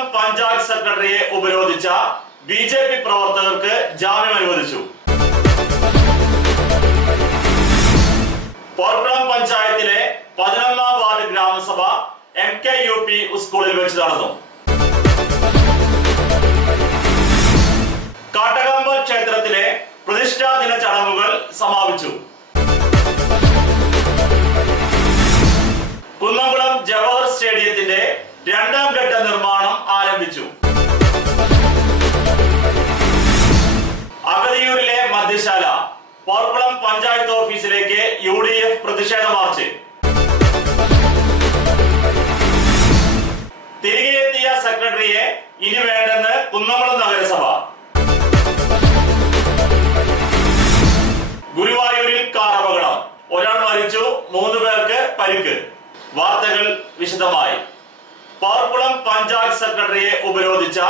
പോർക്കുളം പഞ്ചായത്ത് സെക്രട്ടറിയെ ഉപരോധിച്ച ബിജെപി പ്രവർത്തകർക്ക് ജാമ്യം അനുവദിച്ചു. പോർക്കുളം പഞ്ചായത്തിലെ 11ാം വാർഡ് ഗ്രാമസഭ MKUP സ്കൂളിൽ വെച്ച് നടന്നു. കാട്ടകമ്പൽ ക്ഷേത്രത്തിലെ പ്രതിഷ്ഠാ ദിന ചടങ്ങുകൾ സമാപിച്ചു. കുന്നംകുളം ജവഹർ സ്റ്റേഡിയത്തിന്റെ 2ാം ഘട്ട നിർമ്മാണം ആരംഭിച്ചു. അഗതിയൂരിലെ മദ്യശാല പോർക്കുളം പഞ്ചായത്ത് ഓഫീസിലേക്ക് UDF പ്രതിഷേധ മാർച്ച്. തിരികെ എത്തിയ സെക്രട്ടറിയെ ഇനി വേണ്ടെന്ന് കുന്നംകുളം നഗരസഭ. ഗുരുവായൂരിൽ കാർ അപകടം, ഒരാൾ മരിച്ചു, 3 പേർക്ക് പരിക്ക്. വാർത്തകൾ വിശദമായി. പോർക്കുളം പഞ്ചായത്ത് സെക്രട്ടറിയെ ഉപരോധിച്ച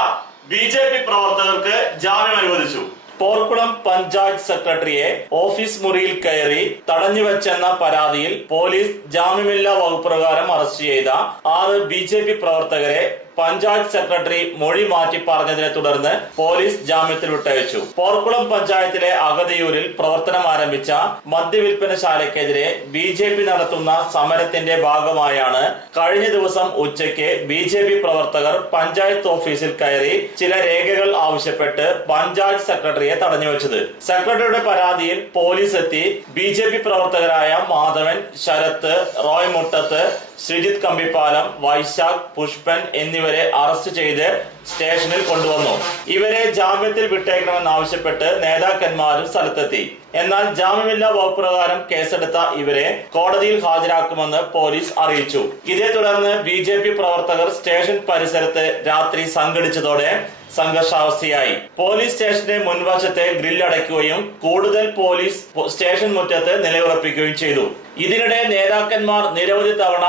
BJP പ്രവർത്തകർക്ക് ജാമ്യം അനുവദിച്ചു. പോർക്കുളം പഞ്ചായത്ത് സെക്രട്ടറിയെ ഓഫീസ് മുറിയിൽ കയറി തടഞ്ഞുവെച്ചെന്ന പരാതിയിൽ പോലീസ് ജാമ്യമില്ലാ വകുപ്പ് പ്രകാരം അറസ്റ്റ് ചെയ്ത 6 BJP പ്രവർത്തകരെ പഞ്ചായത്ത് സെക്രട്ടറി മൊഴി മാറ്റി പറഞ്ഞതിനെ തുടർന്ന് പോലീസ് ജാമ്യത്തിൽ വിട്ടയച്ചു. പോർക്കുളം പഞ്ചായത്തിലെ അഗതിയൂരിൽ പ്രവർത്തനം ആരംഭിച്ച മദ്യവിൽപ്പനശാലയ്ക്കെതിരെ BJP നടത്തുന്ന സമരത്തിന്റെ ഭാഗമായാണ് കഴിഞ്ഞ ദിവസം ഉച്ചയ്ക്ക് BJP പ്രവർത്തകർ പഞ്ചായത്ത് ഓഫീസിൽ കയറി ചില രേഖകൾ ആവശ്യപ്പെട്ട് പഞ്ചായത്ത് സെക്രട്ടറിയെ തടഞ്ഞുവെച്ചത്. സെക്രട്ടറിയുടെ പരാതിയിൽ പോലീസ് എത്തി BJP പ്രവർത്തകരായ മാധവൻ, ശരത്ത്, റോയ് മുട്ടത്ത്, ശ്രീജിത്ത് കമ്പിപ്പാലം, വൈശാഖ്, പുഷ്പൻ എന്നിവരെ അറസ്റ്റ് ചെയ്ത് സ്റ്റേഷനിൽ കൊണ്ടുവന്നു. ഇവരെ ജാമ്യത്തിൽ വിട്ടേക്കണമെന്നാവശ്യപ്പെട്ട് നേതാക്കന്മാരും സ്ഥലത്തെത്തി. എന്നാൽ ജാമ്യമില്ലാ വകുപ്പ് പ്രകാരം കേസെടുത്ത ഇവരെ കോടതിയിൽ ഹാജരാക്കുമെന്ന് പോലീസ് അറിയിച്ചു. ഇതേ തുടർന്ന് BJP പ്രവർത്തകർ സ്റ്റേഷൻ പരിസരത്ത് രാത്രി സംഘടിച്ചതോടെ സംഘർഷാവസ്ഥയായി. പോലീസ് സ്റ്റേഷന്റെ മുൻവശത്തെ ഗ്രില്ലടയ്ക്കുകയും കൂടുതൽ പോലീസ് സ്റ്റേഷൻ മുറ്റത്ത് നിലയുറപ്പിക്കുകയും ചെയ്തു. ഇതിനിടെ നേതാക്കന്മാർ നിരവധി തവണ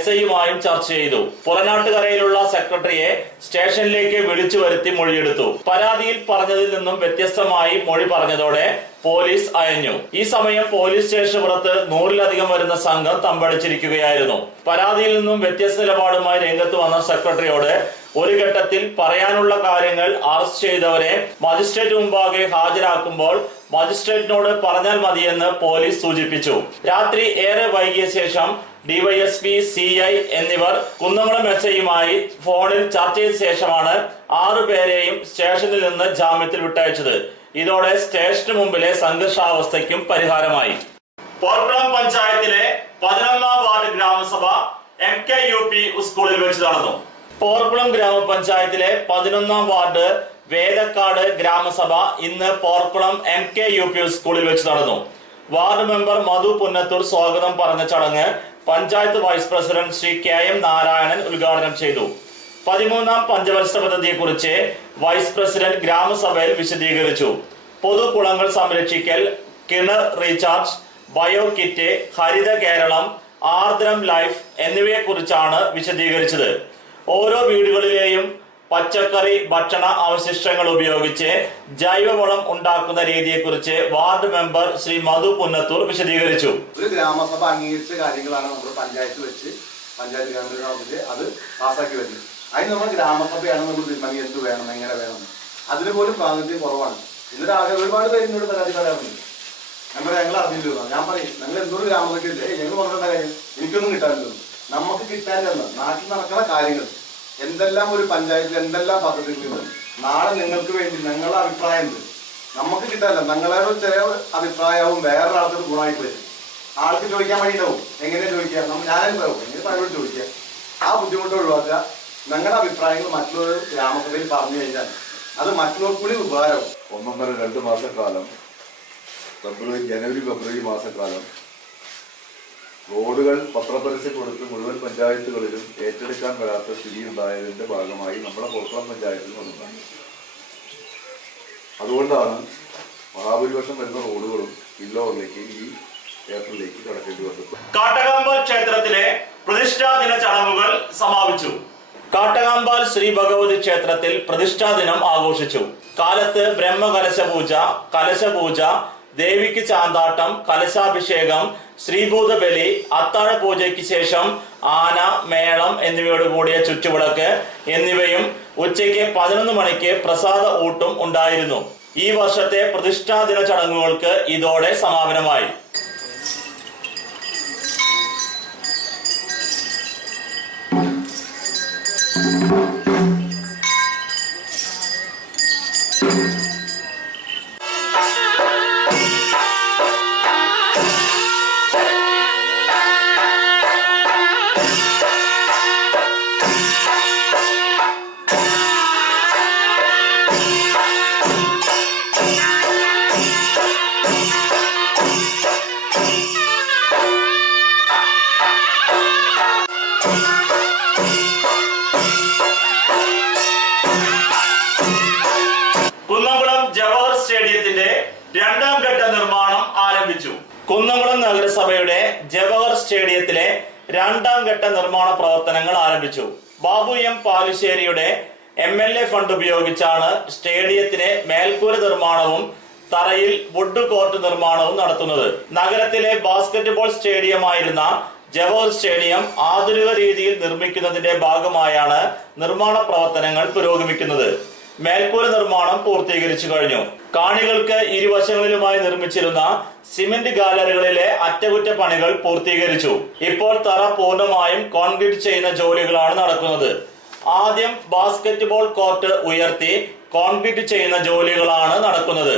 SIയുമായും ചർച്ച ചെയ്തു. പുറനാട്ടുകരയിലുള്ള സെക്രട്ടറിയെ സ്റ്റേഷനിലേക്ക് വിളിച്ചു വരുത്തി മൊഴിയെടുത്തു. പരാതിയിൽ പറഞ്ഞതിൽ നിന്നും വ്യത്യസ്തമായി മൊഴി പറഞ്ഞതോടെ പോലീസ് അയഞ്ഞു. ഈ സമയം പോലീസ് സ്റ്റേഷന് പുറത്ത് 100-ലധികം വരുന്ന സംഘം തമ്പടിച്ചിരിക്കുകയായിരുന്നു. പരാതിയിൽ നിന്നും വ്യത്യസ്ത നിലപാടുമായി രംഗത്ത് വന്ന സെക്രട്ടറിയോട് ഒരു ഘട്ടത്തിൽ പറയാനുള്ള കാര്യങ്ങൾ അറസ്റ്റ് ചെയ്തവരെ മജിസ്ട്രേറ്റ് മുമ്പാകെ ഹാജരാക്കുമ്പോൾ മജിസ്ട്രേറ്റിനോട് പറഞ്ഞാൽ മതിയെന്ന് പോലീസ് സൂചിപ്പിച്ചു. രാത്രി ഏറെ വൈകിയ ശേഷം DYSP, CI എന്നിവർ കുന്നംകുളം SIയുമായി ഫോണിൽ ചർച്ച ചെയ്ത ശേഷമാണ് 6 പേരെയും സ്റ്റേഷനിൽ നിന്ന് ജാമ്യത്തിൽ വിട്ടയച്ചത്. ഇതോടെ സ്റ്റേഷന് മുമ്പിലെ സംഘർഷാവസ്ഥയ്ക്കും പരിഹാരമായി. പോർക്കുളം പഞ്ചായത്തിലെ 11ാം വാർഡ് ഗ്രാമസഭ MKUP സ്കൂളിൽ വെച്ച് നടന്നു. പോർക്കുളം ഗ്രാമപഞ്ചായത്തിലെ 11ാം വാർഡ് വേദക്കാട് ഗ്രാമസഭ ഇന്ന് പോർക്കുളം MKUP സ്കൂളിൽ വെച്ച് നടന്നു. വാർഡ് മെമ്പർ മധു പുന്നത്തൂർ സ്വാഗതം പറഞ്ഞ ചടങ്ങ് panchayat vice president Shri KM Narayanan ഉദ്ഘാടനം ചെയ്തു. 13ാം പഞ്ചവത്സര പദ്ധതിയെ കുറിച്ച് വൈസ് പ്രസിഡന്റ് ഗ്രാമസഭയിൽ വിശദീകരിച്ചു. പൊതുകുളങ്ങൾ സംരക്ഷിക്കൽ, കിണർ recharge, bio kit, Haritha Keralam, Aardram life എന്നിവയെ കുറിച്ചാണ് വിശദീകരിച്ചത്. ഓരോ വീടുകളിലെയും പച്ചക്കറി ഭക്ഷണ അവശിഷ്ടങ്ങൾ ഉപയോഗിച്ച് ജൈവവളം ഉണ്ടാക്കുന്ന രീതിയെക്കുറിച്ച് വാർഡ് മെമ്പർ ശ്രീ മധു പുന്നത്തൂർ വിശദീകരിച്ചു. ഒരു ഗ്രാമസഭ അംഗീകരിച്ച കാര്യങ്ങളാണ് നമ്മൾ പഞ്ചായത്ത് വെച്ച് പഞ്ചായത്ത് ഗ്രാമസഭ അത് പാസ്സാക്കി വരുന്നത്. അതിന് നമ്മൾ ഗ്രാമസഭയാണ് നമ്മൾ തീരുമാനിക്കുക എന്ത് വേണം, എങ്ങനെ വേണം. അതിന് പോലും പ്രാതിനിധ്യം കുറവാണ്. എന്നിട്ട് ആകെ ഒരുപാട് പേര് എന്നോട് പരാതി പറയാറുണ്ട്. ഞങ്ങൾ അറിഞ്ഞില്ല. ഞാൻ പറയും ഞങ്ങൾ എന്തൊരു ഗ്രാമസഭ ഞങ്ങൾ പറഞ്ഞിട്ടുള്ള കാര്യം എനിക്കൊന്നും കിട്ടാനില്ല. നമുക്ക് കിട്ടാനില്ല. നാട്ടിൽ നടക്കുന്ന കാര്യങ്ങൾ എന്തെല്ലാം ഒരു പഞ്ചായത്തിൽ എന്തെല്ലാം പദ്ധതികളുണ്ട്. നാളെ നിങ്ങൾക്ക് വേണ്ടി ഞങ്ങളുടെ അഭിപ്രായം ഉണ്ട്. നമുക്ക് കിട്ടാനില്ല. ഞങ്ങളുടെ ചെറിയ അഭിപ്രായവും വേറൊരാൾക്ക് ഗുണമായിട്ട് വരും. ആൾക്ക് ചോദിക്കാൻ വഴിയുണ്ടാവും. എങ്ങനെ ചോദിക്കാം? ഞാനും പറയും എങ്ങനെ പലരോട് ചോദിക്കാം. ആ ബുദ്ധിമുട്ട് ഒഴിവാക്കുക. ഞങ്ങളുടെ അഭിപ്രായങ്ങൾ മറ്റുള്ളവർ ഗ്രാമസഭയിൽ പറഞ്ഞു കഴിഞ്ഞാൽ അത് മറ്റുള്ളവർക്ക് കൂടി ഉപകാരവും. 1-2 മാസക്കാലം ജനുവരി ഫെബ്രുവരി മാസക്കാലം റോഡുകൾ പത്രപരസ്യം കൊടുത്ത് മുഴുവൻ പഞ്ചായത്തുകളിലും ഏറ്റെടുക്കാൻ വരാത്ത സ്ഥിതി ഉണ്ടായതിന്റെ ഭാഗമായി നമ്മുടെ പോർക്കുളം പഞ്ചായത്തിൽ വന്നതാണ്. അതുകൊണ്ടാണ് മഹാഭൂരിപക്ഷം വരുന്ന റോഡുകളും ഇല്ലോറിലേക്ക് ഈ ഏപ്രിലേക്ക് കടക്കേണ്ടി വന്നത്. കാട്ടകമ്പൽ ക്ഷേത്രത്തിലെ പ്രതിഷ്ഠാ ദിന ചടങ്ങുകൾ സമാപിച്ചു. കാട്ടകമ്പാൽ ശ്രീ ഭഗവതി ക്ഷേത്രത്തിൽ പ്രതിഷ്ഠാ ദിനം ആഘോഷിച്ചു. കാലത്ത് ബ്രഹ്മകലശപൂജ, കലശപൂജ, ദേവിക്ക് ചാന്താട്ടം, കലശാഭിഷേകം, ശ്രീഭൂതബലി, അത്താഴ പൂജയ്ക്ക് ശേഷം ആന, മേളം എന്നിവയോട് കൂടിയ ചുറ്റുവിളക്ക് എന്നിവയും ഉച്ചയ്ക്ക് 11 മണിക്ക് പ്രസാദ ഊട്ടും ഉണ്ടായിരുന്നു. ഈ വർഷത്തെ പ്രതിഷ്ഠാദിന ചടങ്ങുകൾക്ക് ഇതോടെ സമാപനമായി. കുന്നംകുളം ജവഹർ സ്റ്റേഡിയത്തിന്റെ 2ാം ഘട്ട നിർമ്മാണം ആരംഭിച്ചു. കുന്നംകുളം നഗരസഭയുടെ ജവഹർ സ്റ്റേഡിയത്തിലെ 2ാം ഘട്ട നിർമ്മാണ പ്രവർത്തനങ്ങൾ ആരംഭിച്ചു. ബാബു എം പാലുശ്ശേരിയുടെ MLA ഫണ്ട് ഉപയോഗിച്ചാണ് സ്റ്റേഡിയത്തിന് മേൽക്കൂര നിർമ്മാണവും തറയിൽ വുഡ് കോർട്ട് നിർമ്മാണവും നടത്തുന്നത്. നഗരത്തിലെ ബാസ്കറ്റ്ബോൾ സ്റ്റേഡിയമായിരുന്ന ജവഹർ സ്റ്റേഡിയം ആധുനിക രീതിയിൽ നിർമ്മിക്കുന്നതിന്റെ ഭാഗമായാണ് നിർമ്മാണ പ്രവർത്തനങ്ങൾ പുരോഗമിക്കുന്നത്. മേൽക്കൂര നിർമ്മാണം പൂർത്തീകരിച്ചു കഴിഞ്ഞു. കാണികൾക്ക് ഇരുവശങ്ങളിലുമായി നിർമ്മിച്ചിരുന്ന സിമന്റ് ഗാലറികളിലെ അറ്റകുറ്റപ്പണികൾ പൂർത്തീകരിച്ചു. ഇപ്പോൾ തറ പൂർണ്ണമായും കോൺക്രീറ്റ് ചെയ്യുന്ന ജോലികളാണ് നടക്കുന്നത്. ആദ്യം ബാസ്കറ്റ്ബോൾ കോർട്ട് ഉയർത്തി കോൺക്രീറ്റ് ചെയ്യുന്ന ജോലികളാണ് നടക്കുന്നത്.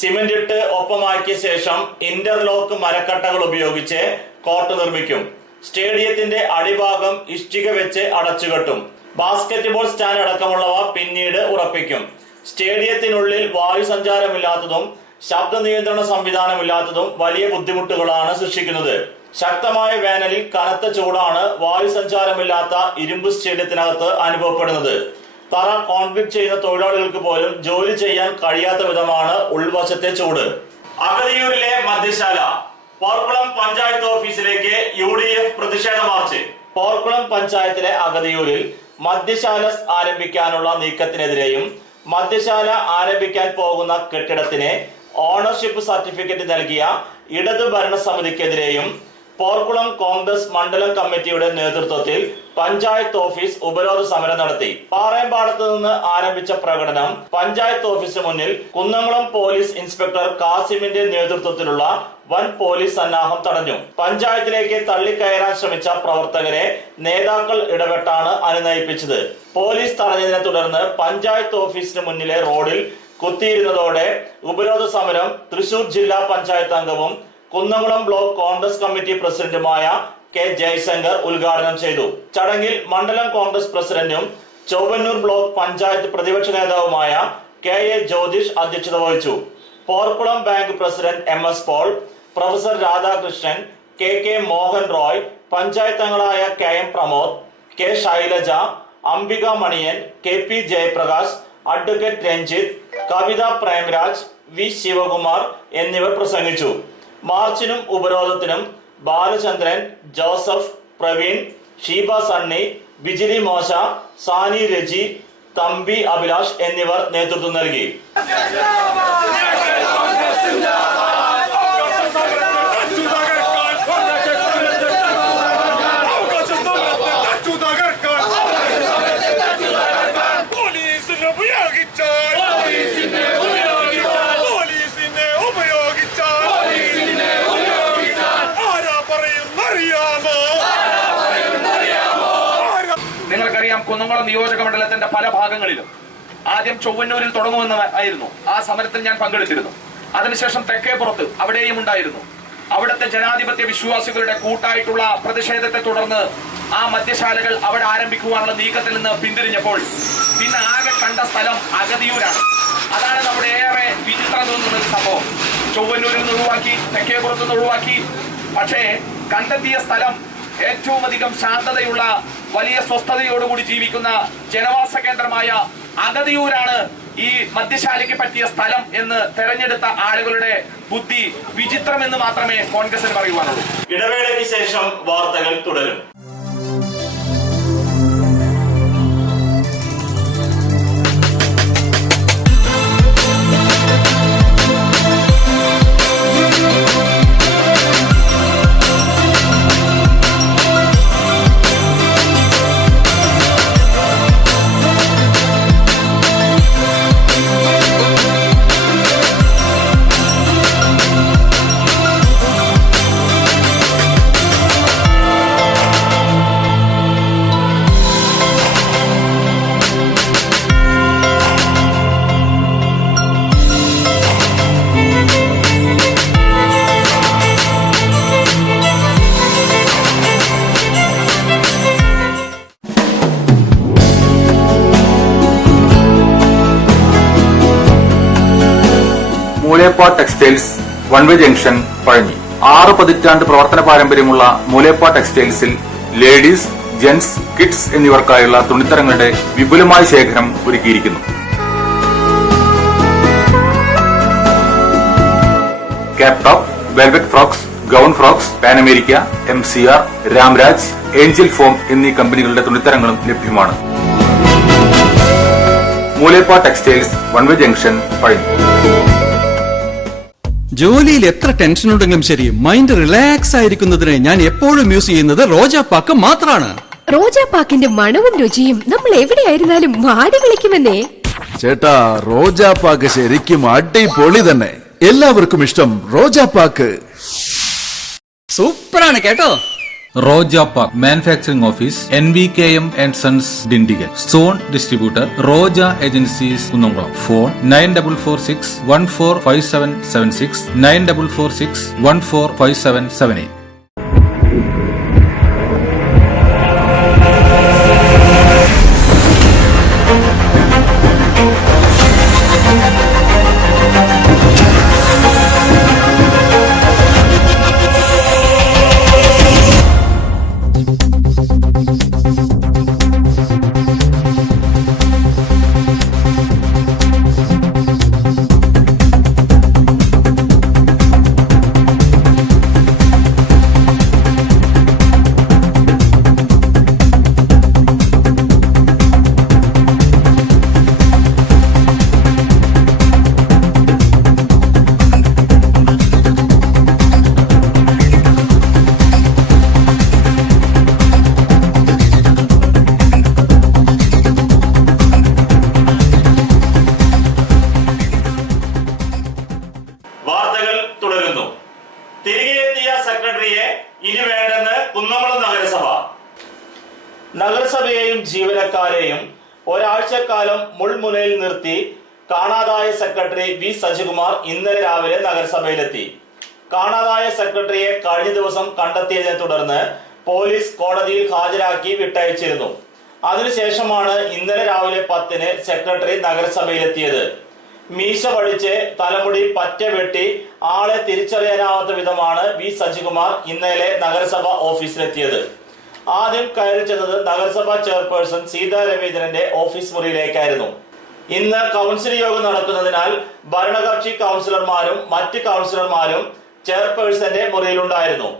സിമന്റ് ഇട്ട് ഒപ്പമാക്കിയ ശേഷം ഇന്റർലോക്ക് മരക്കട്ടകൾ ഉപയോഗിച്ച് കോർട്ട് നിർമ്മിക്കും. സ്റ്റേഡിയത്തിന്റെ അടിഭാഗം ഇഷ്ടിക വെച്ച് അടച്ചുകെട്ടും. ബാസ്കറ്റ്ബോൾ സ്റ്റാൻഡ് അടക്കമുള്ളവ പിന്നീട് ഉറപ്പിക്കും. സ്റ്റേഡിയത്തിനുള്ളിൽ വായു സഞ്ചാരമില്ലാത്തതും ശബ്ദ നിയന്ത്രണ സംവിധാനമില്ലാത്തതും വലിയ ബുദ്ധിമുട്ടുകളാണ് സൃഷ്ടിക്കുന്നത്. ശക്തമായ വേനലിൽ കനത്ത ചൂടാണ് വായു സഞ്ചാരമില്ലാത്ത ഇരുമ്പ് സ്റ്റേഡിയത്തിനകത്ത് അനുഭവപ്പെടുന്നത്. തറ കോൺക്രീറ്റ് ചെയ്യുന്ന തൊഴിലാളികൾക്ക് പോലും ജോലി ചെയ്യാൻ കഴിയാത്ത വിധമാണ് ഉൾവശത്തെ ചൂട്. അഗതിയൂരിലെ മദ്യശാല പോർക്കുളം പഞ്ചായത്ത് ഓഫീസിലേക്ക് UDF പ്രതിഷേധ മാർച്ച്. പോർക്കുളം പഞ്ചായത്തിലെ അഗതിയൂരിൽ മദ്യശാല ആരംഭിക്കാനുള്ള നീക്കത്തിനെതിരെയും മദ്യശാല ആരംഭിക്കാൻ പോകുന്ന കെട്ടിടത്തിന് ഓണർഷിപ്പ് സർട്ടിഫിക്കറ്റ് നൽകിയ ഇടതു ഭരണസമിതിക്കെതിരെയും പോർക്കുളം കോൺഗ്രസ് മണ്ഡലം കമ്മിറ്റിയുടെ നേതൃത്വത്തിൽ പഞ്ചായത്ത് ഓഫീസ് ഉപരോധ സമരം നടത്തി. പാറയമ്പാടത്ത് നിന്ന് ആരംഭിച്ച പ്രകടനം പഞ്ചായത്ത് ഓഫീസിന് മുന്നിൽ കുന്നംകുളം പോലീസ് ഇൻസ്പെക്ടർ കാസിമിന്റെ നേതൃത്വത്തിലുള്ള വൻ പോലീസ് സന്നാഹം തടഞ്ഞു. പഞ്ചായത്തിലേക്ക് തള്ളിക്കയറാൻ ശ്രമിച്ച പ്രവർത്തകരെ നേതാക്കൾ ഇടപെട്ടാണ് അനുനയിപ്പിച്ചത്. പോലീസ് തടഞ്ഞതിനെ തുടർന്ന് പഞ്ചായത്ത് ഓഫീസിന് മുന്നിലെ റോഡിൽ കുത്തിയിരുന്നതോടെ ഉപരോധ സമരം തൃശൂർ ജില്ലാ പഞ്ചായത്ത് അംഗവും കുന്നംകുളം ബ്ലോക്ക് കോൺഗ്രസ് കമ്മിറ്റി പ്രസിഡന്റുമായ K. ജയശങ്കർ ഉദ്ഘാടനം ചെയ്തു. ചടങ്ങിൽ മണ്ഡലം കോൺഗ്രസ് പ്രസിഡന്റും ചൊവ്വന്നൂർ ബ്ലോക്ക് പഞ്ചായത്ത് പ്രതിപക്ഷ നേതാവുമായ KA. ജ്യോതിഷ് അധ്യക്ഷത വഹിച്ചു. Porkulam bank president MS. Paul, professor Radhakrishnan, KK. Mohan Roy, panchayat അംഗങ്ങളായ KM. Pramod, K. Shailaja, Ambika Maniyan, KP. Jayaprakash, advocate Ranjith, Kavitha Premraj, V. Sivakumar എന്നിവർ പ്രസംഗിച്ചു. മാർച്ചിനും ഉപരോധത്തിനും ബാലചന്ദ്രൻ, ജോസഫ്, പ്രവീൺ, ഷീബ സണ്ണി, ബിജിലി മോശ, സാനി രജി, തമ്പി അഭിലാഷ് എന്നിവർ നേതൃത്വം നൽകി. നിങ്ങൾക്കറിയാം, കുന്നംകുളം നിയോജക മണ്ഡലത്തിന്റെ പല ഭാഗങ്ങളിലും ആദ്യം ചൊവ്വന്നൂരിൽ തുടങ്ങുമെന്നായിരുന്നു. ആ സമരത്തിൽ ഞാൻ പങ്കെടുത്തിരുന്നു. അതിനുശേഷം തെക്കേപ്പുറത്ത് അവിടെയും ഉണ്ടായിരുന്നു. അവിടുത്തെ ജനാധിപത്യ വിശ്വാസികളുടെ കൂട്ടായിട്ടുള്ള പ്രതിഷേധത്തെ തുടർന്ന് ആ മദ്യശാലകൾ അവിടെ ആരംഭിക്കുവാനുള്ള നീക്കത്തിൽ നിന്ന് പിന്തിരിഞ്ഞപ്പോൾ പിന്നെ ആകെ കണ്ട സ്ഥലം അഗതിയൂരാണ്. അതാണ് നമ്മുടെ ഏറെ വിചിത്രം തോന്നുന്ന സംഭവം. ചൊവ്വന്നൂരിൽ നിന്ന് ഒഴിവാക്കി, തെക്കേപ്പുറത്ത് നിന്ന് ഒഴിവാക്കി. പക്ഷേ കണ്ടെത്തിയ സ്ഥലം ഏറ്റവും അധികം ശാന്തതയുള്ള, വലിയ സ്വസ്ഥതയോടുകൂടി ജീവിക്കുന്ന ജനവാസ കേന്ദ്രമായ അഗതിയൂരാണ് ഈ മദ്യശാലയ്ക്ക് പറ്റിയ സ്ഥലം എന്ന് തെരഞ്ഞെടുത്ത ആളുകളുടെ ബുദ്ധി വിചിത്രമെന്ന് മാത്രമേ കോൺഗ്രസിന് പറയുവാനുള്ളൂ. ഇടവേളയ്ക്ക് ശേഷം വാർത്തകൾ തുടരും. Moolepad textiles, one way junction, Pazhanji. 6 പതിറ്റാണ്ട് പ്രവർത്തന പാരമ്പര്യമുള്ള മൂലേപ്പാട് ടെക്സ്റ്റൈൽസിൽ ലേഡീസ്, ജെന്റ്സ്, കിഡ്സ് എന്നിവർക്കായുള്ള തുണിത്തരങ്ങളുടെ വിപുലമായ ശേഖരം ഒരുക്കിയിരിക്കുന്നു. Cap top, velvet frocks, gown frocks, Panamerica, MCR, Ramraj, angel form എന്നീ കമ്പനികളുടെ തുണിത്തരങ്ങളും ലഭ്യമാണ്. Moolepad textiles, one way junction, Pazhanji. ജോലിയിൽ എത്ര ടെൻഷൻ ഉണ്ടെങ്കിലും ശരി, മൈൻഡ് റിലാക്സ് ആയിരിക്കുന്നതിന് ഞാൻ എപ്പോഴും യൂസ് ചെയ്യുന്നത് റോജാപ്പാക്ക് മാത്രമാണ്. റോജാപ്പാക്കിന്റെ മണവും രുചിയും നമ്മൾ എവിടെയായിരുന്നാലും വാടി വിളിക്കുമെന്നേ. ചേട്ടാ, റോജാപ്പാക്ക് ശരിക്കും അടിപൊളി തന്നെ. എല്ലാവർക്കും ഇഷ്ടം റോജാപ്പാക്ക്. സൂപ്പറാണ് കേട്ടോ. Roja Manufacturing Office, NVKM and Sons, Dindigul. Zone Distributor, Roja Agencies, Kunnamkulam. Phone 9446 145776 9446 145778. നഗരസഭയെയും ജീവനക്കാരെയും ഒരാഴ്ചക്കാലം മുൾമുനയിൽ നിർത്തി കാണാതായ സെക്രട്ടറി വി സജികുമാർ ഇന്നലെ രാവിലെ നഗരസഭയിലെത്തി. കാണാതായ സെക്രട്ടറിയെ കഴിഞ്ഞ ദിവസം കണ്ടെത്തിയതിനെ തുടർന്ന് പോലീസ് കോടതിയിൽ ഹാജരാക്കി വിട്ടയച്ചിരുന്നു. അതിനുശേഷമാണ് ഇന്നലെ രാവിലെ 10-ന് സെക്രട്ടറി നഗരസഭയിലെത്തിയത്. മീശ വടിച്ച് തലമുടി പറ്റ വെട്ടി ആളെ തിരിച്ചറിയാനാവാത്ത വിധമാണ് വി സജികുമാർ ഇന്നലെ നഗരസഭ ഓഫീസിലെത്തിയത്. ആദ്യം കയറി ചെന്നത് നഗരസഭാ ചെയർപേഴ്സൺ സീതാ രവീന്ദ്രന്റെ ഓഫീസ് മുറിയിലേക്കായിരുന്നു. ഇന്ന് കൗൺസിൽ യോഗം നടക്കുന്നതിനാൽ ഭരണകക്ഷി കൗൺസിലർമാരും മറ്റ് കൗൺസിലർമാരും ചെയർപേഴ്സന്റെ മുറിയിലുണ്ടായിരുന്നു.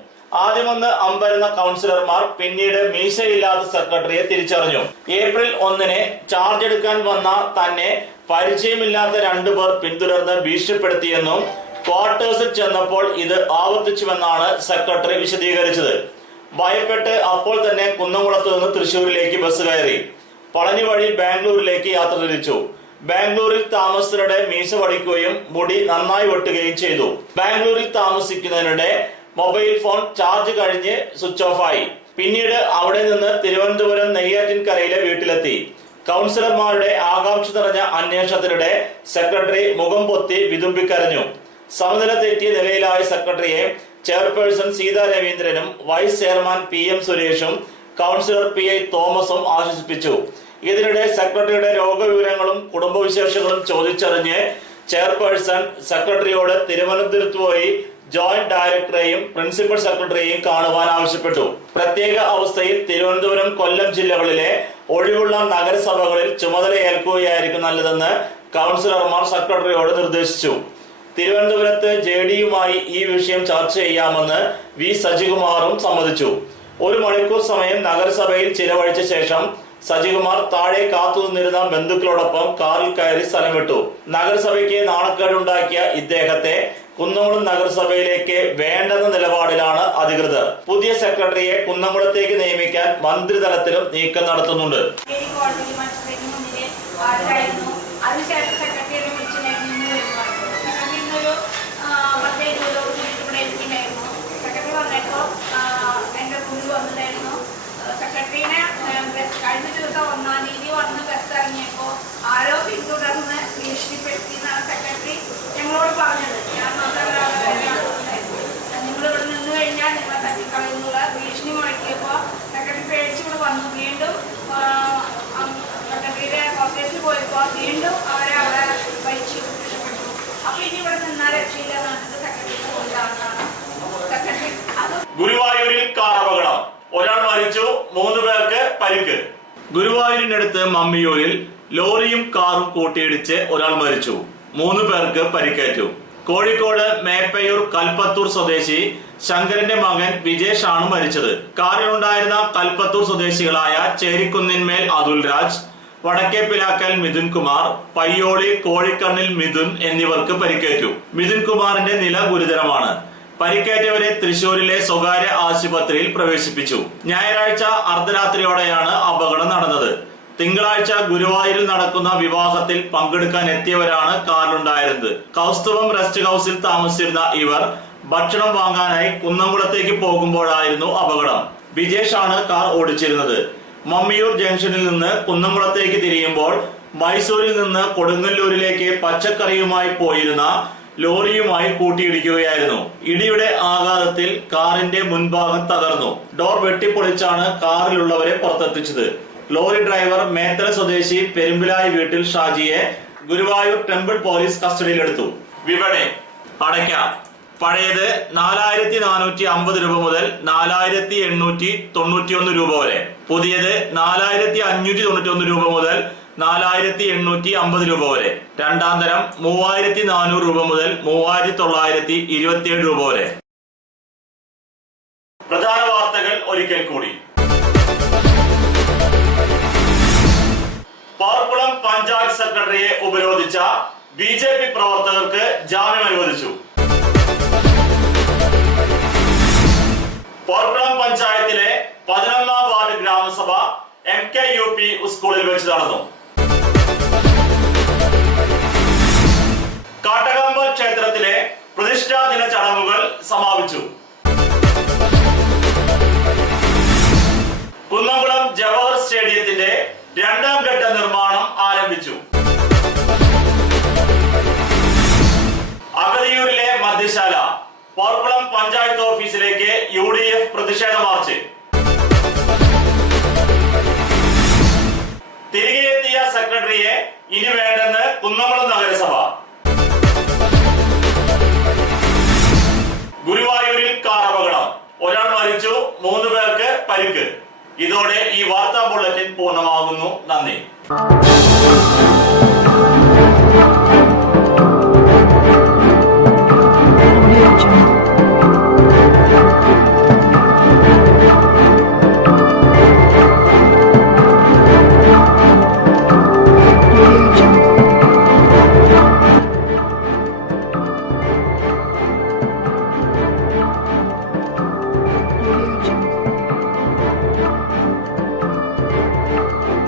ആദ്യമൊന്ന് അമ്പരന്ന കൗൺസിലർമാർ പിന്നീട് മീശയില്ലാത്ത സെക്രട്ടറിയെ തിരിച്ചറിഞ്ഞു. ഏപ്രിൽ 1-ന് ചാർജ് എടുക്കാൻ വന്ന തന്നെ പരിചയമില്ലാത്ത 2 പേർ പിന്തുടർന്ന് ഭീഷണിപ്പെടുത്തിയെന്നും ക്വാർട്ടേഴ്സിൽ ചെന്നപ്പോൾ ഇത് ആവർത്തിച്ചുവെന്നാണ് സെക്രട്ടറി വിശദീകരിച്ചത്. ഭയപ്പെട്ട് അപ്പോൾ തന്നെ കുന്നംകുളത്ത് നിന്ന് തൃശൂരിലേക്ക് ബസ് കയറി പളനി വഴി ബാംഗ്ലൂരിലേക്ക് യാത്ര തിരിച്ചു. ബാംഗ്ലൂരിൽ താമസിച്ചവരുടെ മീശ വടിക്കുകയും മുടി നന്നായി വെട്ടുകയും ചെയ്തു. ബാംഗ്ലൂരിൽ താമസിക്കുന്നതിനിടെ മൊബൈൽ ഫോൺ ചാർജ് കഴിഞ്ഞ് സ്വിച്ച് ഓഫ് ആയി. പിന്നീട് അവിടെ നിന്ന് തിരുവനന്തപുരം നെയ്യാറ്റിൻകരയിലെ വീട്ടിലെത്തി. കൗൺസിലർമാരുടെ ആകാംക്ഷ നിറഞ്ഞ അന്വേഷണത്തിനിടെ സെക്രട്ടറി മുഖം പൊത്തി വിതുമ്പിക്കരഞ്ഞു. സമനില തെറ്റിയ നിലയിലായ സെക്രട്ടറിയെ ചെയർപേഴ്സൺ സീതാ രവീന്ദ്രനും വൈസ് ചെയർമാൻ PM സുരേഷും കൗൺസിലർ PI തോമസും ആശ്വസിപ്പിച്ചു. ഇതിനിടെ സെക്രട്ടറിയുടെ രോഗവിവരങ്ങളും കുടുംബവിശേഷങ്ങളും ചോദിച്ചറിഞ്ഞ് ചെയർപേഴ്സൺ സെക്രട്ടറിയോട് തിരുവനന്തപുരത്ത് പോയി ജോയിന്റ് ഡയറക്ടറെയും പ്രിൻസിപ്പൽ സെക്രട്ടറിയെയും കാണുവാൻ ആവശ്യപ്പെട്ടു. പ്രത്യേക അവസ്ഥയിൽ തിരുവനന്തപുരം, കൊല്ലം ജില്ലകളിലെ ഒഴിവുള്ള നഗരസഭകളിൽ ചുമതല ഏൽക്കുകയായിരിക്കും നല്ലതെന്ന് കൗൺസിലർമാർ സെക്രട്ടറിയോട് നിർദ്ദേശിച്ചു. തിരുവനന്തപുരത്ത് JD-യുമായി ഈ വിഷയം ചർച്ച ചെയ്യാമെന്ന് വി സജികുമാറും സമ്മതിച്ചു. 1 മണിക്കൂർ സമയം നഗരസഭയിൽ ചിലവഴിച്ച ശേഷം സജികുമാർ താഴെ കാത്തുനിന്നിരുന്ന ബന്ധുക്കളോടൊപ്പം കാറിൽ കയറി സ്ഥലം വിട്ടു. നഗരസഭയ്ക്ക് നാണക്കേടുണ്ടാക്കിയ ഇദ്ദേഹത്തെ കുന്നംകുളം നഗരസഭയിലേക്ക് വേണ്ടെന്ന നിലപാടിലാണ് അധികൃതർ. പുതിയ സെക്രട്ടറിയെ കുന്നംകുളത്തേക്ക് നിയമിക്കാൻ മന്ത്രിതലത്തിലും നീക്കം നടത്തുന്നുണ്ട്. കഴിഞ്ഞ ദിവസം 1-ാം തീയതി വന്ന് ബസ് ഇറങ്ങിയപ്പോൾ ആരോ പിന്തുടർന്ന് ഭീഷണിപ്പെടുത്തിയെന്നാണ് സെക്രട്ടറി ഞങ്ങളോട് പറഞ്ഞത്. ഞാൻ മാത്രമല്ല, നിങ്ങൾ ഇവിടെ നിന്ന് കഴിഞ്ഞാൽ നിങ്ങളെ തട്ടിക്കളയുന്നുള്ള ഭീഷണി മുഴക്കിയപ്പോൾ സെക്രട്ടറി പേടിച്ചുകൂടെ വന്നു. വീണ്ടും സെക്രട്ടറിയുടെ ഓഫീസിൽ പോയപ്പോൾ വീണ്ടും അവരെ അവിടെ വലിച്ചു രക്ഷപ്പെട്ടു. അപ്പൊ ഇനി ഇവിടെ നിന്നാൽ സെക്രട്ടറിയിലെ നാട്ടിലെ സെക്രട്ടറി പോയതാണ്. സെക്രട്ടറി അത് ഗുരുവായൂരിൽ കാർ അപകടം, ഒരാൾ മരിച്ചു, 3 പേർക്ക് പരിക്ക്. ഗുരുവായൂരിനടുത്ത് മമ്മിയൂരിൽ ലോറിയും കാറും കൂട്ടിയിടിച്ച് ഒരാൾ മരിച്ചു, 3 പേർക്ക് പരിക്കേറ്റു. കോഴിക്കോട് മേപ്പയൂർ കൽപ്പത്തൂർ സ്വദേശി ശങ്കരന്റെ മകൻ വിജേഷ് ആണ് മരിച്ചത്. കാറിലുണ്ടായിരുന്ന കൽപ്പത്തൂർ സ്വദേശികളായ ചേരിക്കുന്നിന്മേൽ അതുൽ രാജ്, വടക്കേപ്പിലാക്കൽ മിഥുൻ കുമാർ, പയ്യോളി കോഴിക്കണ്ണിൽ മിഥുൻ എന്നിവർക്ക് പരിക്കേറ്റു. മിഥുൻ കുമാറിന്റെ നില ഗുരുതരമാണ്. പരിക്കേറ്റവരെ തൃശൂരിലെ സ്വകാര്യ ആശുപത്രിയിൽ പ്രവേശിപ്പിച്ചു. ഞായറാഴ്ച അർദ്ധരാത്രിയോടെയാണ് അപകടം നടന്നത്. തിങ്കളാഴ്ച ഗുരുവായൂരിൽ നടക്കുന്ന വിവാഹത്തിൽ പങ്കെടുക്കാൻ എത്തിയവരാണ് കാറിലുണ്ടായിരുന്നത്. കൗസ്തുഭം റെസ്റ്റ് ഹൌസിൽ താമസിച്ചിരുന്ന ഇവർ ഭക്ഷണം വാങ്ങാനായി കുന്നംകുളത്തേക്ക് പോകുമ്പോഴായിരുന്നു അപകടം. വിജേഷ് ആണ് കാർ ഓടിച്ചിരുന്നത്. മമ്മിയൂർ ജംഗ്ഷനിൽ നിന്ന് കുന്നംകുളത്തേക്ക് തിരിയുമ്പോൾ മൈസൂരിൽ നിന്ന് കൊടുങ്ങല്ലൂരിലേക്ക് പച്ചക്കറിയുമായി പോയിരുന്ന ലോറിയുമായി കൂട്ടിയിടിക്കുകയായിരുന്നു. ഇടിയുടെ ആഘാതത്തിൽ കാറിന്റെ മുൻഭാഗം തകർന്നു. ഡോർ വെട്ടിപ്പൊളിച്ചാണ് കാറിലുള്ളവരെ പുറത്തെത്തിച്ചത്. ലോറി ഡ്രൈവർ മേത്തല സ്വദേശി പെരുമ്പിലായി വീട്ടിൽ ഷാജിയെ ഗുരുവായൂർ ടെമ്പിൾ പോലീസ് കസ്റ്റഡിയിലെടുത്തു. വിപണി അടയ്ക്ക പഴയത് 4450 രൂപ മുതൽ 4891 രൂപ വരെ, പുതിയത് 4591 രൂപ മുതൽ 4850 രൂപ വരെ, രണ്ടാം തരം 3400 രൂപ മുതൽ 3927 രൂപ വരെ. പ്രധാന വാർത്തകൾ ഒരിക്കൽ കൂടി. പാർക്കുളം പഞ്ചായത്ത് സെക്രട്ടറിയെ ഉപരോധിച്ച BJP പ്രവർത്തകർക്ക് ജാമ്യം അനുവദിച്ചു. പാർക്കുളം പഞ്ചായത്തിലെ 11ാം വാർഡ് ഗ്രാമസഭ MKUP സ്കൂളിൽ വെച്ച് നടന്നു. കാട്ടകമ്പ ക്ഷേത്രത്തിലെ പ്രതിഷ്ഠാ ദിന ചടങ്ങുകൾ സമാപിച്ചു. കുന്നംകുളം ജവഹർ സ്റ്റേഡിയത്തിന്റെ 2ാം ഘട്ട നിർമ്മാണം ആരംഭിച്ചു. അഗതിയൂരിലെ മദ്യശാല പാർക്കുളം പഞ്ചായത്ത് ഓഫീസിലേക്ക് UDF പ്രതിഷേധ മാർച്ച്. തിരികെ എത്തിയ സെക്രട്ടറിയെ ഇനി വേണ്ടെന്ന് കുന്നംകുളം നഗരസഭ. ഗുരുവായൂരിൽ കാർ അപകടം, ഒരാൾ മരിച്ചു, 3 പേർക്ക് പരിക്ക്. ഇതോടെ ഈ വാർത്താ ബുള്ളറ്റിൻ പൂർണ്ണമാകുന്നു. നന്ദി.